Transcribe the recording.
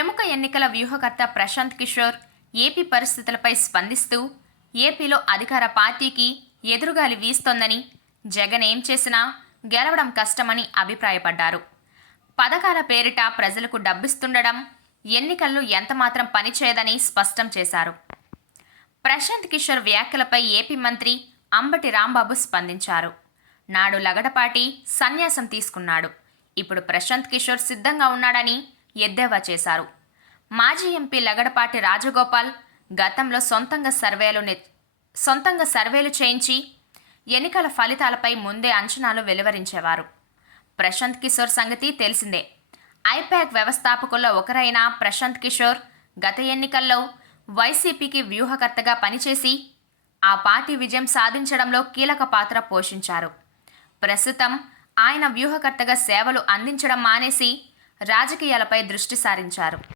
ప్రముఖ ఎన్నికల వ్యూహకర్త ప్రశాంత్ కిషోర్ ఏపీ పరిస్థితులపై స్పందిస్తూ ఏపీలో అధికార పార్టీకి ఎదురుగాలి వీస్తోందని, జగన్ ఏం చేసినా గెలవడం కష్టమని అభిప్రాయపడ్డారు. పథకాల పేరిట ప్రజలకు డబ్బిస్తుండడం ఎన్నికల్లో ఎంతమాత్రం పనిచేయదని స్పష్టం చేశారు. ప్రశాంత్ కిషోర్ వ్యాఖ్యలపై ఏపీ మంత్రి అంబటి రాంబాబు స్పందించారు. నాడు లగడపాటి సన్యాసం తీసుకున్నాడు, ఇప్పుడు ప్రశాంత్ కిషోర్ సిద్ధంగా ఉన్నాడని ఎద్దేవా చేశారు. మాజీ ఎంపీ లగడపాటి రాజగోపాల్ గతంలో సొంతంగా సర్వేలు చేయించి ఎన్నికల ఫలితాలపై ముందే అంచనాలు వెలువరించేవారు. ప్రశాంత్ కిషోర్ సంగతి తెలిసిందే. ఐపాక్ వ్యవస్థాపకుల్లో ఒకరైన ప్రశాంత్ కిషోర్ గత ఎన్నికల్లో వైసీపీకి వ్యూహకర్తగా పనిచేసి ఆ పార్టీ విజయం సాధించడంలో కీలక పాత్ర పోషించారు. ప్రస్తుతం ఆయన వ్యూహకర్తగా సేవలు అందించడం మానేసి రాజకీయాలపై దృష్టి సారించారు.